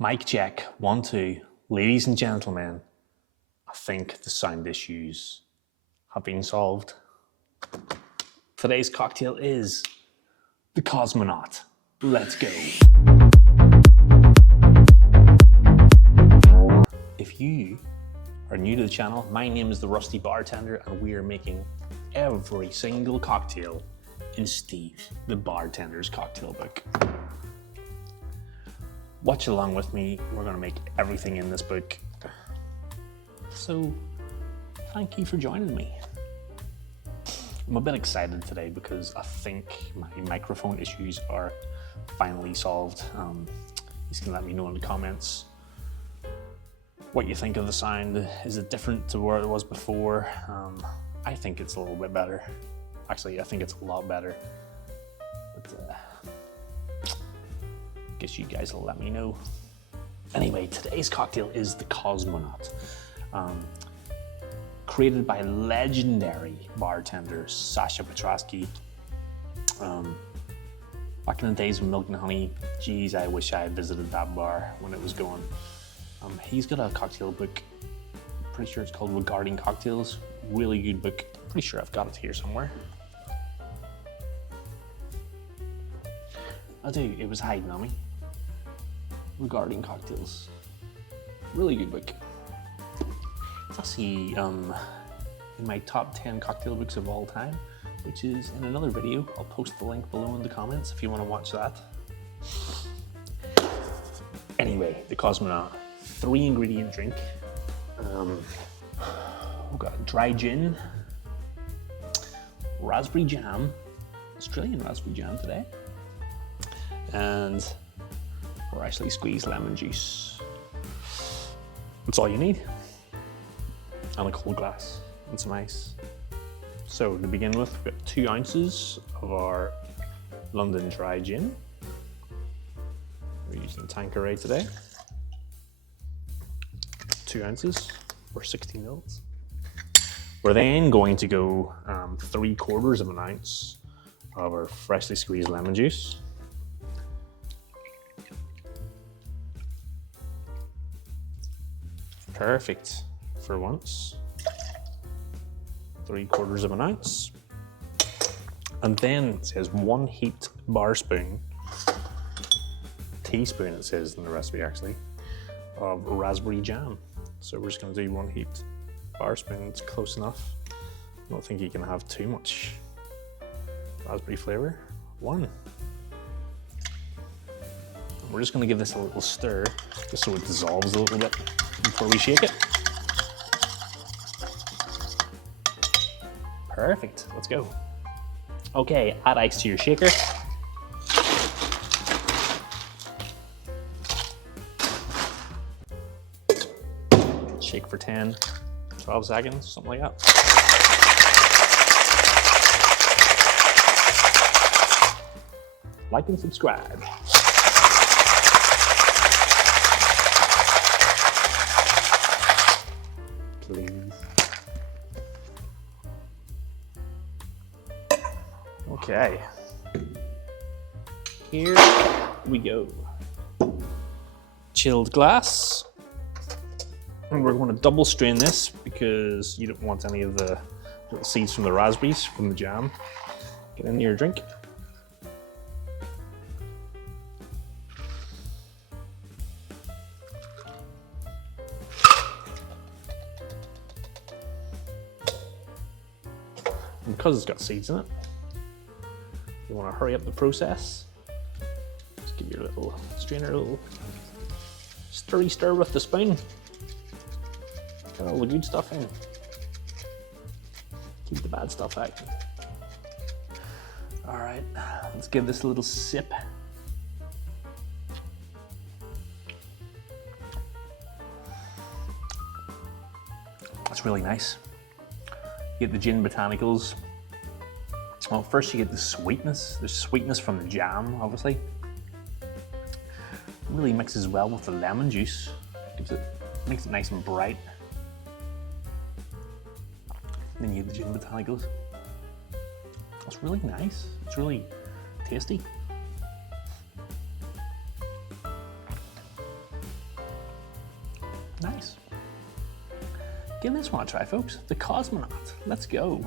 Mic check, 1, 2. Ladies and gentlemen, I think the sound issues have been solved. Today's cocktail is the Cosmonaut. Let's go. If you are new to the channel, my name is the Rusty Bartender and we are making every single cocktail in Steve, the Bartender's cocktail book. Watch along with me, we're gonna make everything in this book. So, thank you for joining me. I'm a bit excited today because I think my microphone issues are finally solved. You can let me know in the comments what you think of the sound. Is it different to where it was before? I think it's a little bit better. Actually, I think it's a lot better. But, guess you guys will let me know. Anyway, today's cocktail is the Cosmonaut. Created by legendary bartender Sasha Petrosky. Back in the days of Milk and Honey, geez, I wish I had visited that bar when it was going. He's got a cocktail book, pretty sure it's called Regarding Cocktails. Really good book, pretty sure I've got it here somewhere. I do, it was hiding on me. Regarding Cocktails. Really good book. It's actually in my top 10 cocktail books of all time, which is in another video. I'll post the link below in the comments if you want to watch that. Anyway, the Cosmonaut. 3-ingredient drink. We've got dry gin, raspberry jam, Australian raspberry jam today, and freshly squeezed lemon juice. That's all you need. And a cold glass and some ice. So to begin with, we've got 2 ounces of our London dry gin. We're using Tanqueray today. 2 ounces or 60 mils. We're then going to go 3/4 of an ounce of our freshly squeezed lemon juice. Perfect for once. 3/4 of an ounce. And then it says 1 heaped bar spoon, teaspoon it says in the recipe actually, of raspberry jam. So we're just gonna do 1 heaped bar spoon, it's close enough. I don't think you can have too much raspberry flavor. 1. And we're just gonna give this a little stir, just so it dissolves a little bit before we shake it. Perfect, let's go. Okay, add ice to your shaker. Shake for 10, 12 seconds, something like that. Like and subscribe. Please. Okay. Here we go. Chilled glass. And we're going to double strain this because you don't want any of the little seeds from the raspberries from the jam get into your drink. And because it's got seeds in it, you want to hurry up the process. Just give your little strainer a little stir with the spoon. Get all the good stuff in. Keep the bad stuff out. All right, let's give this a little sip. That's really nice. You get the gin botanicals. Well, first you get the sweetness. There's sweetness from the jam, obviously. It really mixes well with the lemon juice. Makes it nice and bright. Then you get the gin botanicals. It's really nice. It's really tasty. Nice. Give this one a try, folks. The Cosmonaut. Let's go.